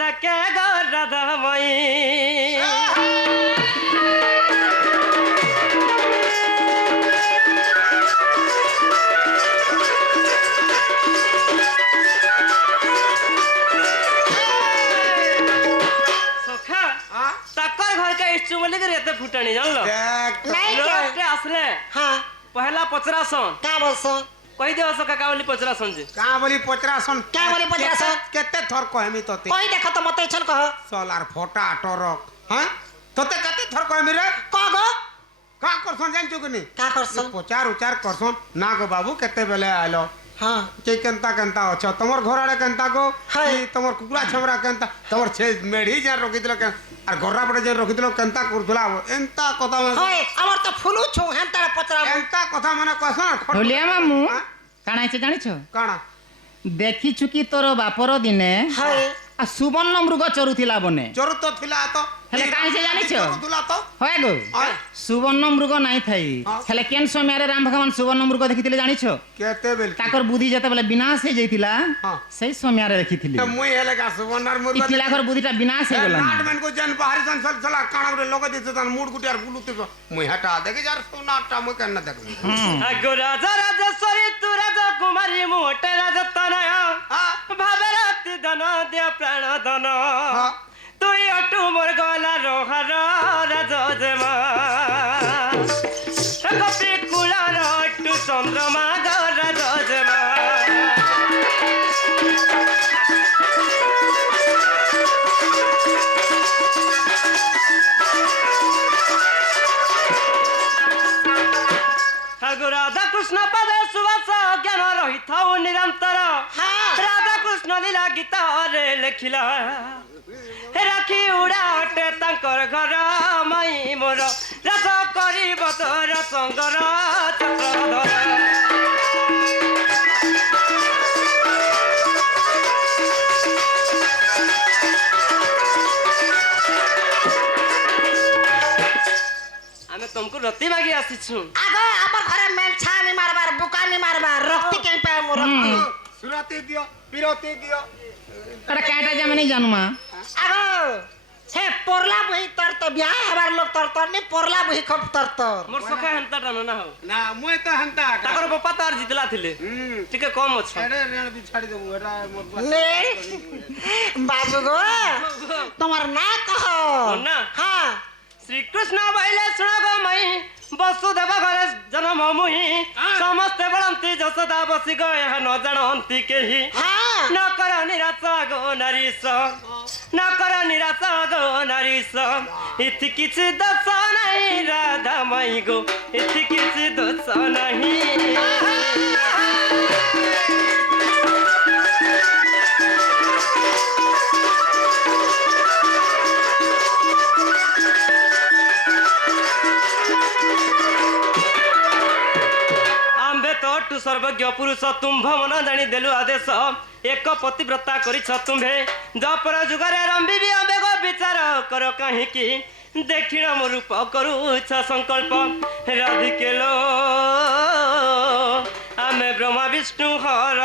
দেখে গো রাধাময়ী फुटानी जानलो आसले हाँ पहला पचरासन क्या बोलसन कही देव सका का बोली पचरासन जी का बोली पचरासन क्या बोली पचरासन केते थर कहमी तोते कोई देखो तो मते छन कह सोलार फोटा टरक हां तोते केते थर कहमी रे कगो का करसन जान चुकनी का करसन पचार उचार करसन ना गो बाबू केते बेले आलो हां के केनता केनता अच्छा तमर घर आड़े केनता को तमर कुकुड़ा छमरा केनता तमर छे मेढी जा रखि दिलो के আর গররা পড়ে যে রখিদিল কেনতা করতুলা এনতা কথা মানে হয় আমার তো ফুলু छु হেনতা পচরা এনতা কথা মানে কসন হলিয়া মামু কানা আছে জানিছ কানা দেখিছু কি তোর বাপর দিনে হয় आ सुवर्ण मृग चरुथिला बने चरुत थिला तो हेले काहे से जानिछ चरुथुला तो होय गो सुवर्ण मृग नाही थाई हेले केन समय रे राम भगवान सुवर्ण मृग देखिथिले जानिछ केते बेल ताकर बुद्धि जते बेले विनाश हे जैतिला सही समय रे देखिथिले त मुई हेले का सुवर्ण मृग इतिला घर बुद्धिटा विनाश हे गेला नाट मन को जन बाहरी जन चला काना रे लोग दिस तन मूड गुटियार बुलुते मुई हटा देखि जार सुनाटा मुई केन देखु अगो राजा राजेश्वरी तू राजा कुमारी मोटे राजा तनया भाबरती धन दे प्राण धन তুই অটু মোর গলা রোহার রাজজমা কপি কুলার অটু চন্দ্রমা গো রাজজমা রাধা কৃষ্ণ পদে সুবাস জ্ঞান রহিথাও নিরন্তর রাধা কৃষ্ণ লীলা গীতারে লেখিলা রাখি উড়াটে তাঙ্কর ঘর মাই মোর রস করিব তোর সঙ্গর চক্রধর আমি तुमको रत्ती मागी आसीछु आगो हमर घरे मेलछा नि मारबार बुकानी मारबार रक्ति के पे मोर रक्ति सुरती दियो पिरोती दियो अरे काटा जमे नहीं जानू मां आगो छे पोरला बही तर तो ब्याह हमार लोग तर तर नि पोरला बही खप तर तर मोर सखा हंता टानो ना हो ना मुई तो हंता ताकर बापा तार जितला थिले ठीक कम अछ अरे रेण भी छाड़ी देबो एटा मोर ने बाबू गो तुम्हार ना कहो ना हां श्री कृष्ण बहिले सुन गो मई वसुदेव घरे जन्म मुहि समस्त बळंती जसदा बसी गए न जानंती केही न कर निराशा गो नरीस न कर निराशा गो नरीस इति किछि दोष नहीं राधा मई गो इति किछि दोष नहीं सर्वज्ञ पुरुष तुम्भ मन जानी देलु आदेश एक पतिव्रता करिछ तुम्भे जपर जुगरे रंबी भी अबेग विचार कर कहीं की देखिण मो रूप करूछ संकल्प राधिके लो आमे ब्रह्मा विष्णु हर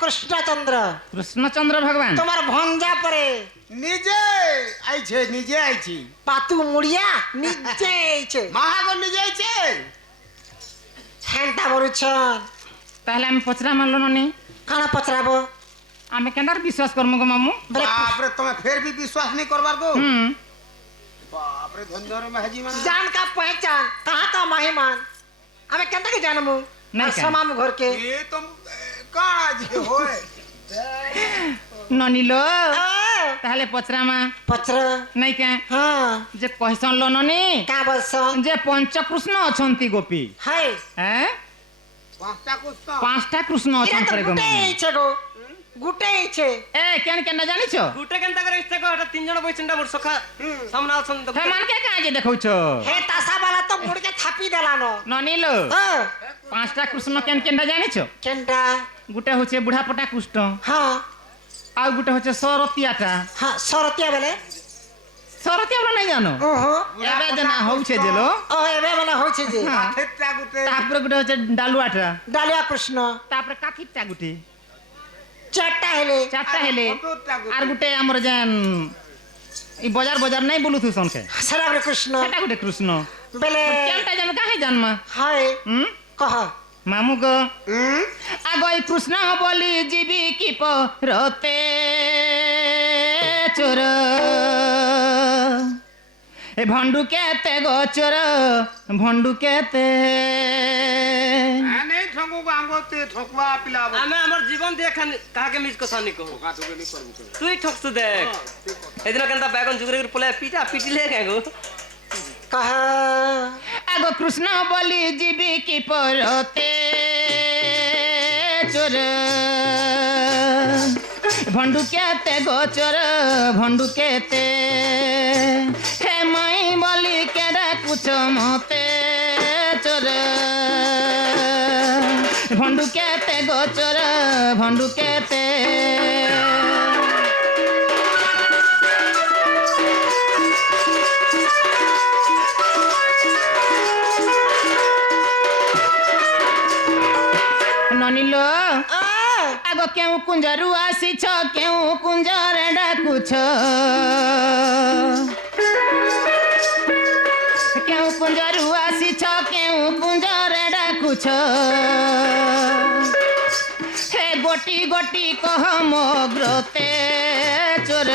कृष्णचंद्र भगवान तुम्हार भंजा परे निजे आइछे पातू मुड़िया निजे आइछे महागो निजे आइछे हेंटा बरुछन ताहले हम पचरा मानलो ननी काना पचराबो आमे केनर विश्वास करमु गो मामू बाप रे तुम फिर भी विश्वास नहीं करबार को बाप रे धंधर में हाजी मान जान का पहचान कहां का महिमान हमें केंता के जानमु समाम घर के ये तुम काना जे होए ननीलो ताहले पचरामा पचरा नहीं के हां जे कहसन लो ननी का बसन जे पंचकृष्ण अछंती गोपी हाय हैं पांचटा कृष्ण अछंती गो गुटे गो गुटे छे ए केन केन जानि छ गुटे केनता करे इस्ते को तीन जण बैठनटा मोर सखा सामने अछन हे मान के काहे जे देखौ छ हे तासा वाला तो मुड़ के थापी देलानो ननीलो हां पांचटा कृष्ण केन केन जानि छ केनटा गुटे होचे बुढ़ा पटा कृष्ण हां ଆଉ ଗୋଟେ হচ্ছে ସରତିଆଟା হ্যাঁ সরতিয়া বেলে ସରତିଆ বলা নাই জানো ওহো ଏବେ যে না হচ্ছে যেলো ও এবে মানে হচ্ছে যে হ্যাঁ। সেটা গুটে তারপরে ଗୋଟେ হচ্ছে ডালুয়াটা ডালিয়া কৃষ্ণ তারপরে কাঠিরটা গুটি চারটা হেলে চারটা হেলে কতটা গুটি? আর গোটে আমার যেন এই বজার বজার নাই বলুথু সনকে সেটা কৃষ্ণ সেটা গোটে কৃষ্ণ বেলে কেনটা জানো কাহে জানমা হয় হুম কহ মামু গো হুম আগই কৃষ্ণ বলি জীবি কি পরতে চোর এ ভণ্ডু কেতে গোচর ভণ্ডু কেতে আনে ঠকু গাঙ্গতে ঠকবা পিলা আমি আমার জীবন দিয়ে কাহাকে মিস কথা নি কহু তুই ঠকছু দেখ এদিন কেনতা বেগুন জুগরে পলে পিটা পিটিলে কেগো কহ আগ কৃষ্ণ বলি জীবি কি পরতে চোর ভণ্ডু কেতে গোচর ভণ্ডু কেতে হে মাই বলি কেডা কুছ মতে চোর ভণ্ডু কেতে গোচর ভণ্ডু কেতে ননিল আগ কেউ কুঞ্জরু আসিছ কেউ কুঞ্জরে ডাকুছ কেউ কুঞ্জরু আসিছ কেউ কুঞ্জরে ডাকুছ হে গোটি গোটি কহ মগ্রতে চোর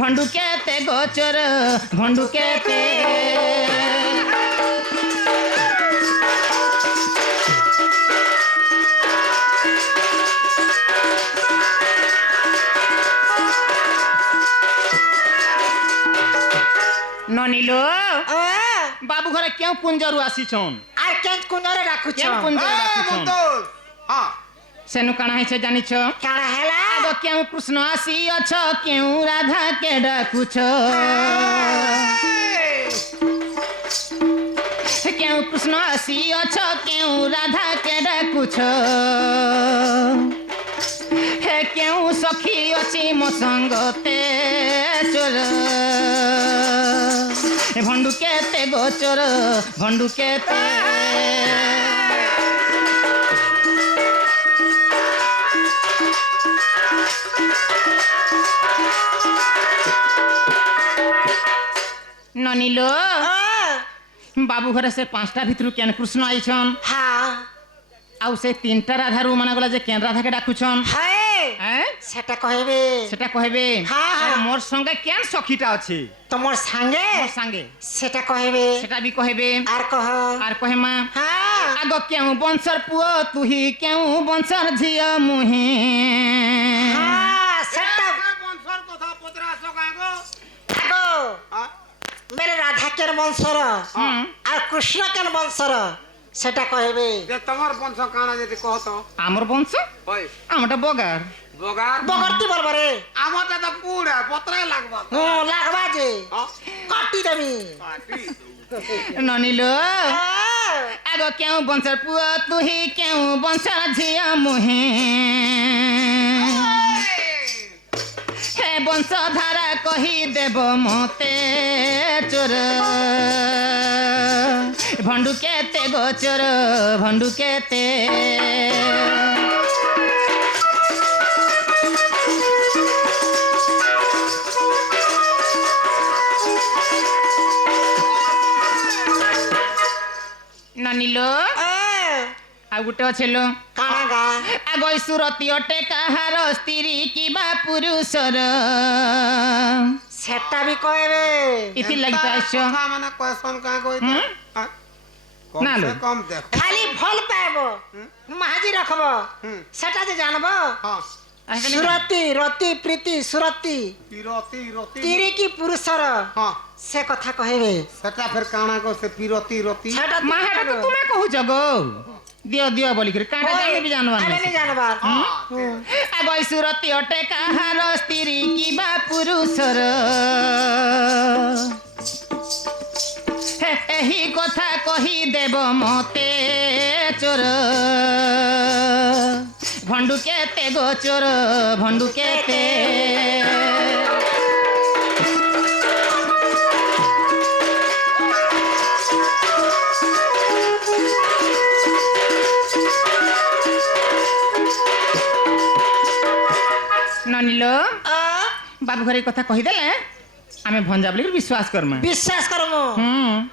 ভণ্ডু কেতে গোচর ভণ্ডু কেতে ননিল বাবু ঘরে কেউ কুঞ্জরু আসিছন আর কেন কোনরে রাখুছ কেউ কুঞ্জরে ডাকুছন হ্যাঁ সেনু কাଣା হয়েছে জানিছ কারা হেলা আগ কেউ কৃষ্ণ আসি অছ কেউ রাধা কে ডাকুছ কেউ কৃষ্ণ আসি অছ কেউ রাধা কে ডাকুছ হে কেউ সখী অছি মো সঙ্গতে চোর ভণ্ডু কেতে গোচর ভণ্ডু কেতে ননিল বাবু ঘরে সে পাঁচটা ভিতরু কেন কৃষ্ণ আইছন হ্যাঁ আউ সে তিনটা রাধারু মানে গলা যে কেন রাধাকে ডাকুছন হ্যাঁ হ্যাঁ সেটা কহিবে সেটা কহিবে হ্যাঁ, হ্যাঁ। আর মোর সঙ্গে কেন সখীটা আছে তোমার সঙ্গে মোর সঙ্গে সেটা কহিবে সেটা বি কহিবে আর কহ আর কহেমা হ্যাঁ আগ কেউ বংশর পুଅ তুহি কেউ বংশর ঝিଅ মুহি হ্যাঁ সেটা বংশর কথা পচরাছ গাঙ্গো আগো মেরে রাধা কেন বংশর আর কৃষ্ণ কেন বংশর সেটা কহিবে যে তোমার বংশ কানা যদি কহত আমার বংশ ওই আমারটা বগার বগার বগরতি বলবো রে আমারটা তো পুরা পত্রাই লাগবা লাগবা যে কাটি দেবি ননিল হ্যাঁ, আগ কেউ বংশর পুଅ তুহি কেউ বংশর ঝিଅ মুহি হে বংশধারা কহি দেব মতে চোর ভণ্ডু কেতে গোচর ভণ্ডু কেতে ননিল ଆଉ ଗୋଟେ ଅଛେଲ কানা গা ଆଗ ସୁରତି ଅଟେ କାହାର ସ୍ତ୍ରୀ କିବା ପୁରୁଷର সেটা বি কহিবে ইতি লাগি তো আসছ কথা মানে কোয়েশন কা কইতে হুম? কম না লো। সে কম দেখো খালি ফল পাইব মাহাজি রাখব হুম। সেটা যে জানব হ্যাঁ সুরতি রতি প্রীতি সুরতি পিরতি রতি তিরি কি পুরুষর হ্যাঁ সে কথা কহিবে সেটা ফের কানা কো সে পিরতি রতি সেটা মা হেটা তো তুমে কହୁଛ গো ଦିଅ ଦିଅ ବୋଲିକିରି କାଁଟା ଜାଣି ବି ଜାଣବାର আমি ନାହିଁ জানবার ଆଗ ସୁରତି ଅଟେ କାହାର ସ୍ତ୍ରୀ କିବା ପୁରୁଷର ଏହି କଥା କହି ଦେବ ମତେ ଚୋର ভণ্ডু কেতে গোচর ভণ্ডু কেতে ননিল বাবু ঘরে কথা কহিদেলে আমি ভঞ্জা বলি বিশ্বাস করমা বিশ্বাস করমু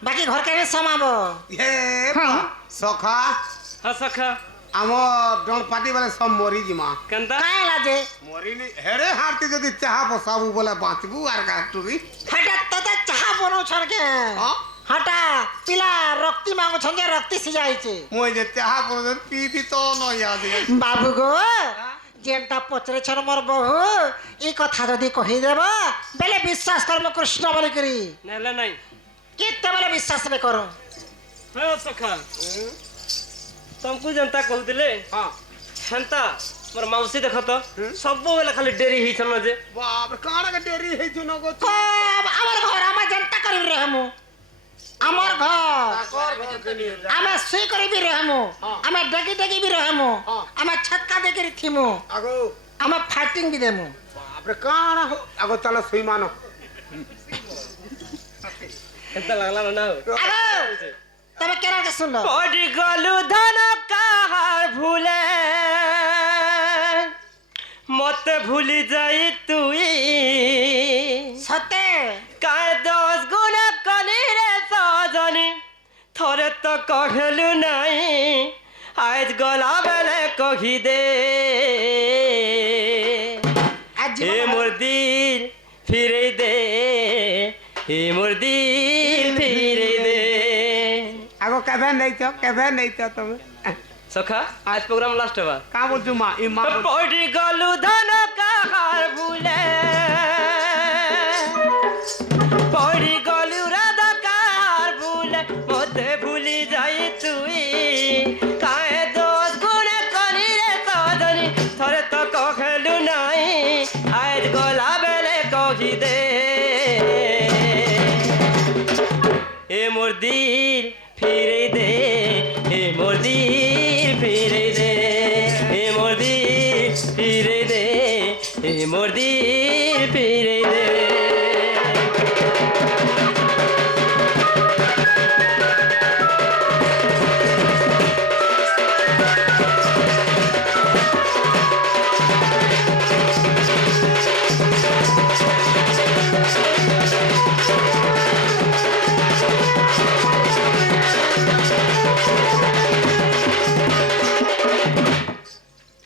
বাকি ঘর কেন সমাব হে হ্যাঁ। সখা হ্যাঁ সখা ଆମ ଡଣ ପାଟି ବେଲେ ସବୁ ମରିଯିମା কেনতা কাই লাজে ମରିନି ହେରେ ହାରତି ଯଦି ଚାହା ବସାବୁ ବୋଲେ ବାঁଚବୁ ଆର ଗାଟୁରି হটা তোতে চাহা বনাউছন কে ହଁ হটা পিলা রক্তি মাগুছন যে রক্তি সিজাইছে ମୁଁ ଯେ ଚାହା ବନେଇ ପିଇବି ତ ନ ୟାଦ বাবু গো যেটা পচরেছন মোর বহু এই কথা যদি কহিদেব বেলে বিশ্বাস করব কৃষ্ণ বলি করি নেলে নাই কেতেবেলে বিশ্বাস নে করো হ্যাঁ সখা ତମକୁ ଯେନ୍ତା କହୁଥିଲେ ହଁ ହେନ୍ତା ମୋର ମାଉସୀ ଦେଖ ତ ସବୁବେଳେ ଖାଲି ଡେରି ହେଇଛନ ଯେ ବାପରେ କାଣା କେ ଡେରି ହେଇଛୁ ନ ଗଛ কব আমার ঘর আমার যেটা করি রেহমু আমার ঘর আমি সুই করি বি রেহমু আমি ডেকি ডেকি বি রেহমু আমি ছক্কা দেখি থিমু ଆଗୋ আমি ফাইটিং বি দেমু ବାପରେ କାଣା ଆଗୋ ଚାଲ ଶୋଇମାନ ଏନ୍ତା ଲାଗଲା ନା আগো তবে কেন কে শুনলো পড়ি গলু ধন কাহার ভুলে মতে ভুলি যাই তুই সতে কায় 10 গুণ কলি রে সজনী থরে তো কহেলু নাই আজ গলা বেলে কহি দে আজ হে মোর দিল ফিরে দে হে মোর দিল ফিরে দে ଆଗୋ କେବେ ନେଇଛ ତମେ সখা আজ প্রোগ্রাম লাস্ট হবা କାଁ ବୋଲଛୁ ମା ଇ ମା পড়ি গলু ধন কাহার ভুলে পড়ি গলু রাধা কাহার ভুলে মতে ভুলি যাই তুই কায়ে 10 গুণ কলি রে সজনী থরে তো কহেলু নাই আজ গলা বেলে কহি দে এ মোর দিল ফিরে দে এ মোর দিল ফিরে দে এ মোর দিল ফিরে দে এ মোর দিল ফিরে দে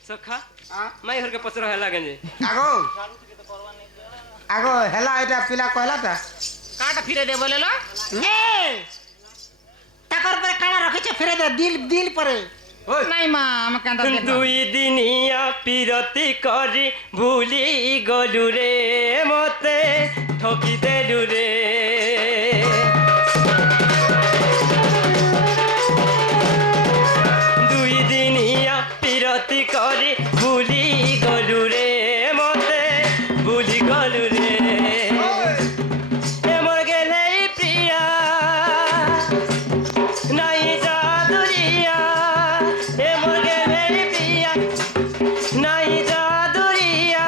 সখা মাই ঘরকে পচর হেলা গেঞ্জি ଆଗୋ ଆଗୋ ହେଲା ଏଇଟା ପିଲା କହିଲାଟା কাটা ফিরে দে বলে লো এ তাকর পরে কানা রাখিছে ফিরে দে দিল দিল পরে নাই মা আমাকে আনতে দে না। দুই দিনিয়া পিরতি করি ভুলি গলু রে মতে ঠকি দেলু রে দুই দিনিয়া পিরতি করি ভুলি গলু রে মতে ভুলি গলু রে এমর গেলে প্রিয়া নাই জাদুরিয়া এমর গেলে প্রিয়া নাই জাদুরিয়া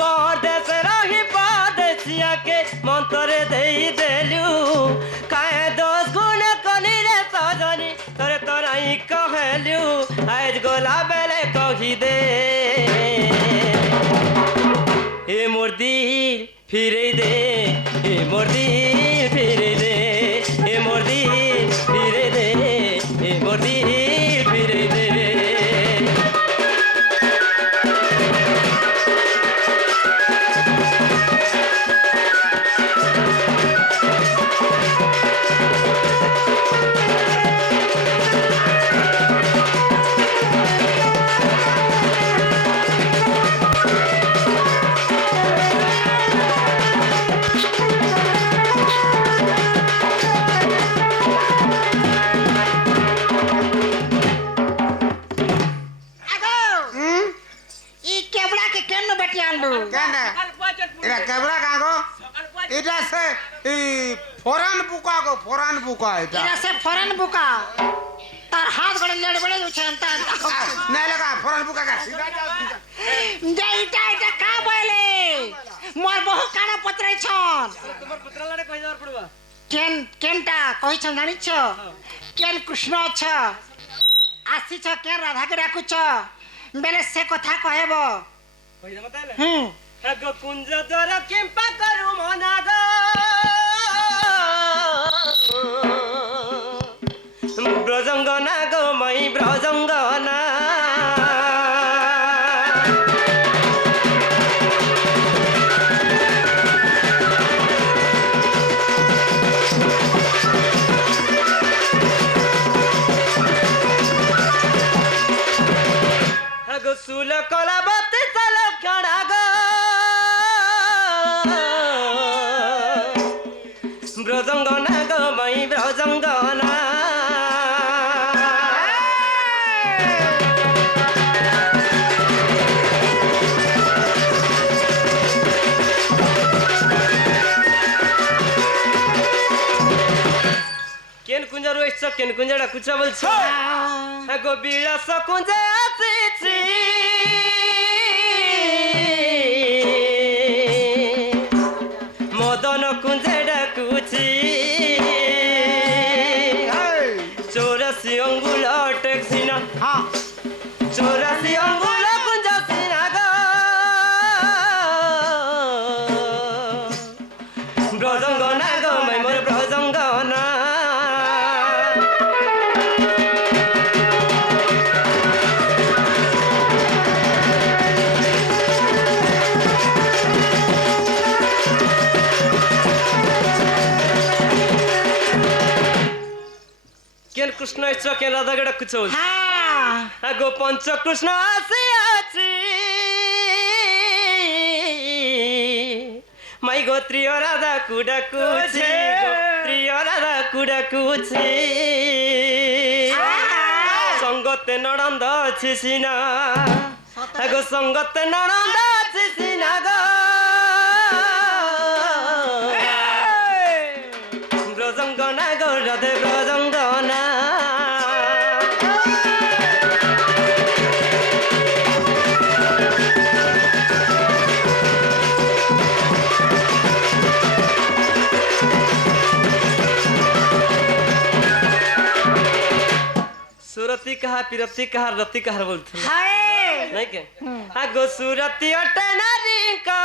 পরদেশ রহি পরদেশিয়াকে মন্তরে দেই দেলু কায়ে 10 গুণ কলি রে সজনী তোরে তোরাই কহেলু আজ গোলা বেলে কহি দে এ মোর দিল ফিরে দে এ মোর দিল ফিরে দে এ মোর দিল ফিরে দে এ মোর দিল ফিরে দে আগো ই কেবড়া কে কেন বেটি আনলু কেনে এটা কেবলা কাগো এটা সে এই ফরান বুকা এটা এরা সে ফরেন বুকা তার হাত গড়ে লেড় বড়ে যাচ্ছে তা নাই লাগা ফরান চালবু কাকা সিধা যা সিধা। যে এটা কা বলে মোর বহু কানা পত্রাইছন তোমার পুত্রালারে কই যাবার পড়বা কেনটা কইছন জানিছ কেন কৃষ্ণ অছ আসিছ কেন রাধাকে ডাকুছ বেলে সে কথা কহেব কই যাবা তাইলে হুম আগ কুঞ্জ দ্বার কিম্পা করু মনাগ ব্রজঙ্গনা গো মই ব্রজঙ্গনা আগ সুল কলাবতী তলক্ষণা গো ব্রজঙ্গনা গো মই ব্রজঙ্গনা কেন কুঞ্জ রয়েছ কেন কুঞ্জ ডাকুছ বলছ গো বিলাস কুঞ্জ আসিছি মদন কুঞ্জ ডাকুছি চৌরাশি অঙ্গুল টেকসিনা হ্যাঁ চৌরাশি অঙ্গুল কুঞ্জ সিনা গো ব্রজঙ্গনা গো মই মোর ব্রজঙ্গনা কেন কৃষ্ণ ইচ্ছ কেন রাধা গড়া কুচ হ্যাঁ গো পঞ্চ কৃষ্ণ আসিয়াছি মাই গো ত্রিয় রাধা কুডাকুছি ত্রিয় রাধা কুডাকুছি সঙ্গতে নড়ন্দ আছে সিনা গো সঙ্গতে নড়ন্দ আছে সিনা গো ব্রজঙ্গনা গো রাধে ব্রজঙ্গনা সুরতি কাহা পিরতি কাহা রতি কাহার বলছিল হায় নাই কে আগো সুরতি অটে নারী কা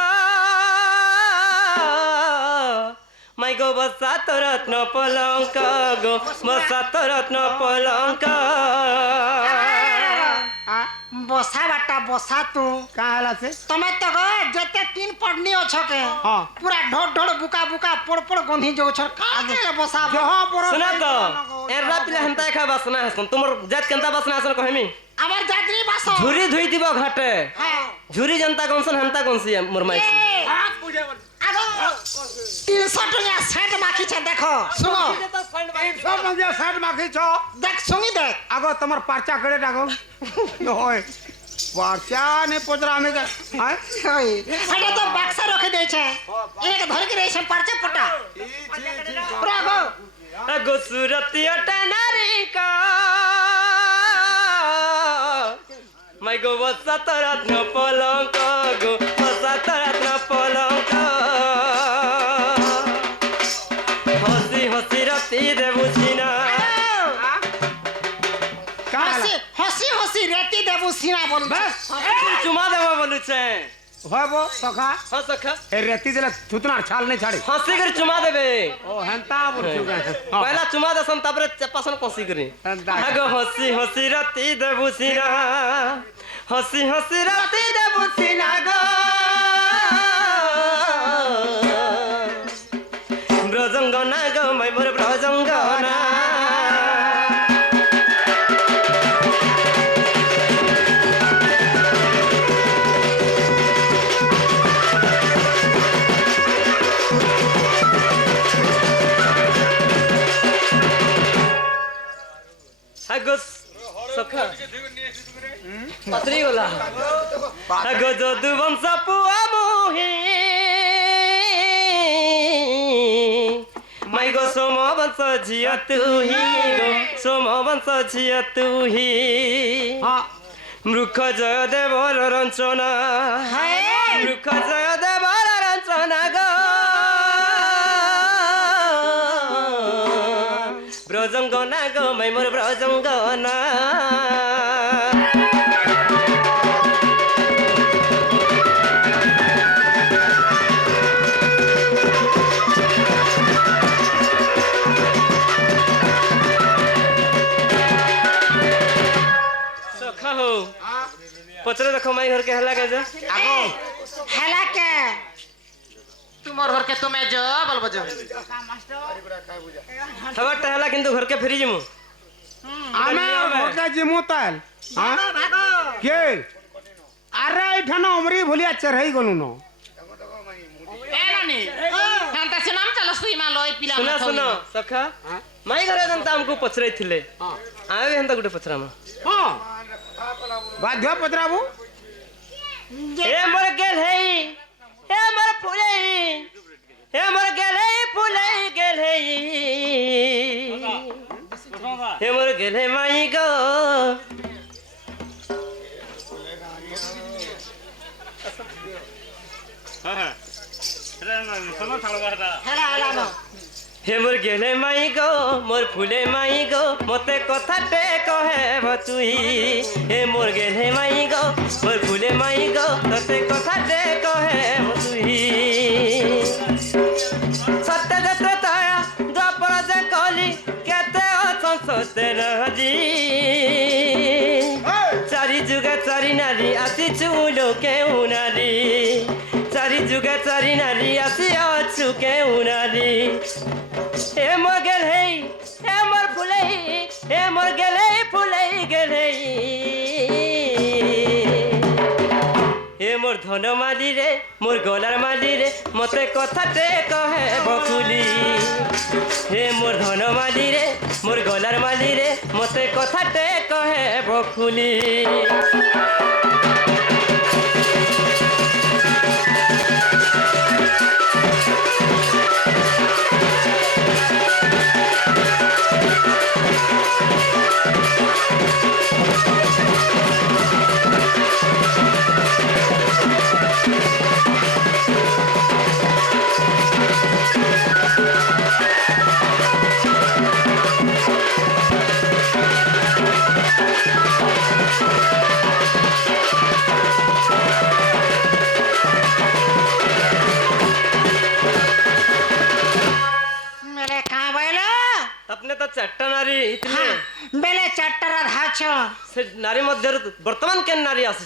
মাই গো বসা তো রত্ন পলঙ্ক গো বসা তো রত্ন পলঙ্ক বসা বাটা বসা তু কা হেলা সে তুমি তো গো যেতে তিন পড়নি অছ কে হ্যাঁ। পুরা ঢোড় ঢোড় বুকা বুকা পড় পড় গন্ধি যাউছ কাকে বসা জহ পর सुना तो एरा पिला हंता खा बासना हसन तुमर जात केंता बासना हसन कहमी আমার যাত্রী বাস झुरी धुई दिब घाटे হ্যাঁ झुरी जनता कौनसन हंता कौनसी मोर माई আগো 300 টাকা সেট মাখিছে দেখো শুনো সব নদিয়া সাইড মাখিছ দেখ শুনি দেখ আগো তোমার পারচা করে ডাকো ওই পারচা নে পজরা আমি হ্যাঁ ওই এটা তো বাক্সা রেখে দিয়েছে এক ধরে কি রয়েছে পারছে পটা রাগো আগো সুরতি অটা নারী का মাই গো বসা তো রত্ন পলঙ্ক গো বসা তো রত্ন পলঙ্ক হসি হসি রতি দেবুছিনা কা হেলা হসি হসি হসি রেতি দেবু সিনা বল বাস চুমা দেব বলুছে হব সখা হ্যাঁ সখা এ রেতি দিলে থুতনার ছাল নেই ছাড়ে হসি করে চুমা দেবে ও হেন্তা বলছু पहला चुमा दसन तापरे चपासन कोसी करी एंता। आगो हसी हसी राती देबुसिना हसी हसी राती देबुसिना गो ब्रजंगना गो मै मोर ब्रजंगना आगो सखा पत्री गला आगो जदु वंश पुआ मोही माई गो सोम वंश झिया तू ही गो सोम वंश झिया तू ही हाँ মৃখ জয় দেবর রঞ্চনা হায় মৃখ জয় দেবর রঞ্চনা গো ব্রজঙ্গনা গো মাই মোর ব্রজঙ্গনা সখা হো পচরে দেখো মাই ঘর কে হেলা কে যা আগো হেলা কে তোমার ঘরকে তুমি যা বলবো যা খবরটা হেলা কিন্তু ঘর কে ফেরি যামু আমি ঘরকে জিমু তাল কে আরে এইখানে অমরি ভুলিয়া চেরহাই গলু ন এ নানি হান্তা সিনাম চলো সুইমা লই পিলা सुना सुनो सखा माई घरे जनता हमको पचरे थिले आवे हंता गुटे पचरामा হ্যাঁ বাধ্য পত্রাবু ए मोर गेल है ए मोर फुले ए मोर गेल है फुले गेल है ए मोर गेल है माई गो হেলা হেলা ন हे मोर गेले माई गो मोर फुले माई गो मते कथाटे कहे भतुई हे मोर गेले माई गो मोर फुले माई गो तते कथाटे कहे भतुई सत्य जत्र ताया द्वापर जे कली केते अछन सते रहजी चारि जुगा चारि नारी आसी चुलो के उनारी चारि जुगा चारि नारी आसी अछु के उनारी ए मोर गेल है ए मोर फुले ए मोर गेल है फुले गेल है ए मोर धन माली रे मोर गलार माली रे मते कथाटे कहे बकुली हे मोर धन माली रे मोर गलार माली रे मते कथाटे कहे बकुली মেরে কা বাইলো अपने तो चट्टा नारी इतने বেলে চারটারা ধাছ से नारी मध्य वर्तमान के नारी आसी